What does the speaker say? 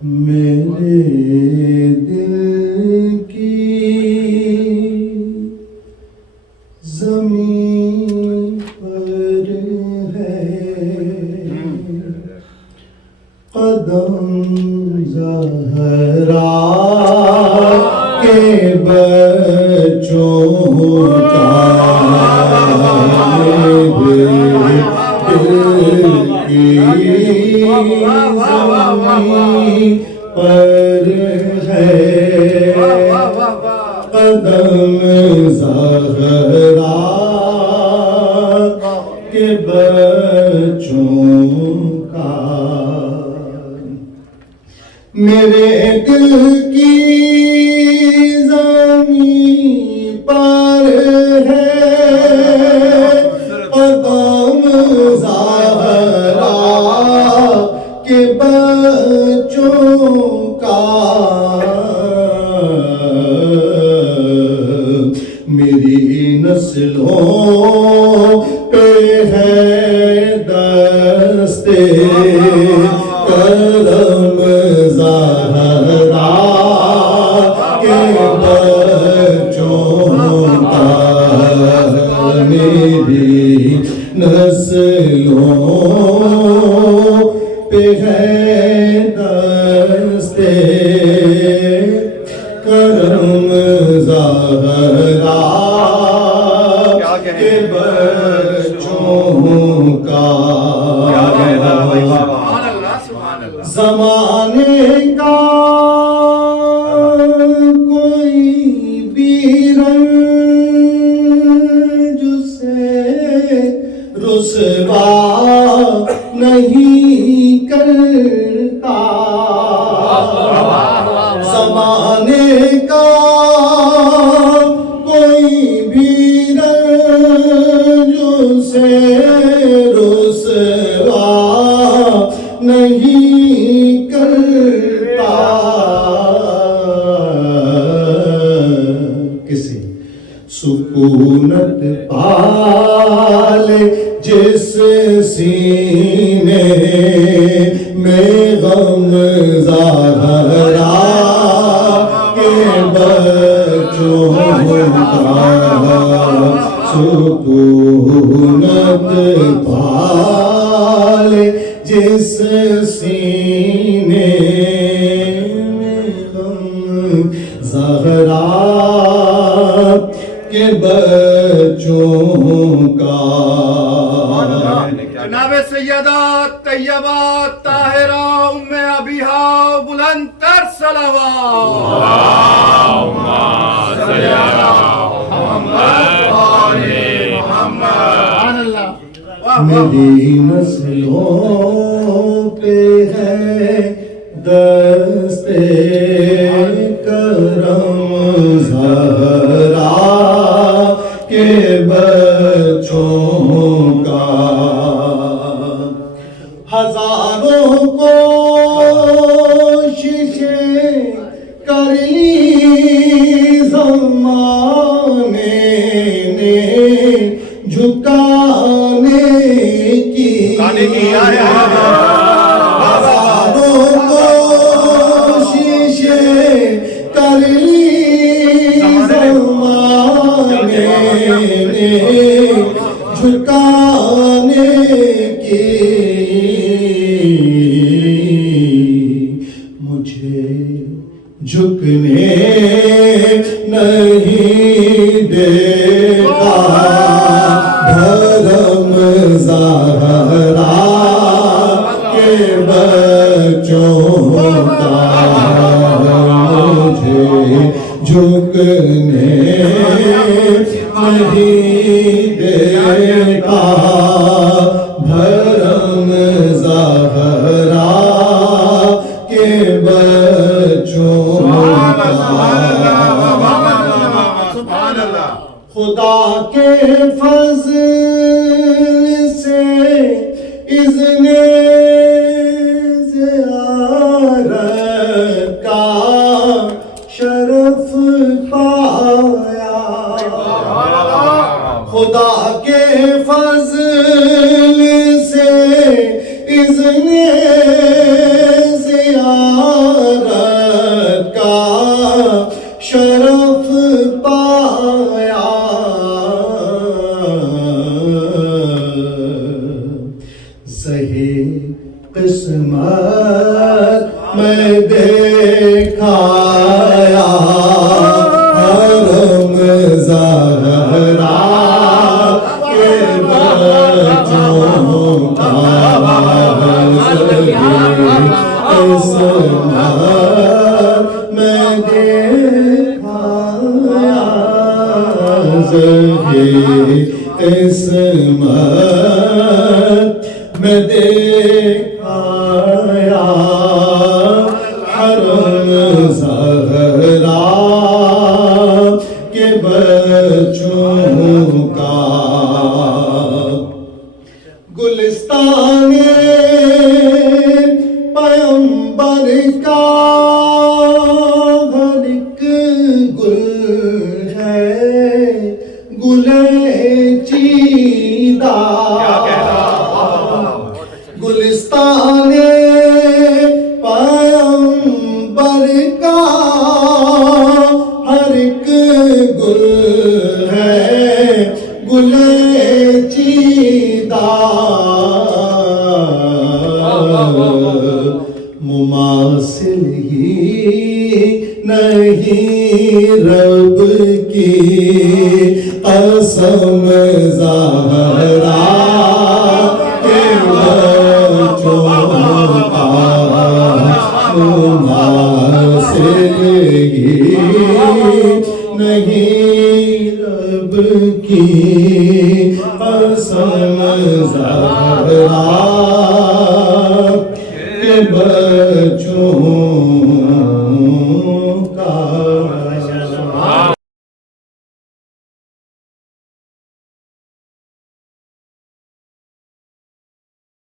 میرے دل کی زمین پر ہے قدم زہرا کے بچوں کا زمین پر ہے قدم زہرا کے بچوں کا میرے دل کی زمین پر ہے قدم زہرا کے بچوں کا میری نسلوں پہ ہے دستے کرم زہرا کے بچوں کا میری نسلوں پہ ہے دستے کرم زہرا کے بچوں کا زمانے کا کوئی بھی رنج سے رسوا نہیں کرتا زمانے کا کوئی بھی رنج سے رسوا نہیں کرتا کسی سکونت پالے جس سینے میں غم زہرا کے بچوں کا سکونت پالے جس سینے میں غم زہرا کے بچوں کا جناب سیدہ طیبہ طاہرہ ام ابیہا بلند تر صلوات اللہم صلی علی محمد وآل محمد میری نسلوں پہ ہے دستے کرم زہرا کے بچوں کا ہزاروں کوششیں کر لی زمانے نے جھکانے کی ہزاروں کوششیں کر لی زمانے نے جھکانے کی مجھے جھکنے نہیں دیتا دھرم زہرا کے بچوں کا مجھے جھکنے نہیں دیتا دھرم زہرا کے بچوں خدا کے فضل سے اذن زیارت کا شرف پایا خدا کے فضل سے اذن زیارت زیارت کا شرف پایا صحیح قسمت میں دیکھایا حرم زہرا کے بچوں کا قسمت میں دیکھایا صحیح قسمت میں دیکھایا حرم زہرا کے بچوں کا گلستان پیغمبر کا ہر ایک گل ہے گل چیدہ گلستان پیغمبر کا ہر ایک گل ہے گل چیدہ مماثل ہی نہیں رب کی قسم زہرا کے بچوں کا مماثل ہی نہیں رب کی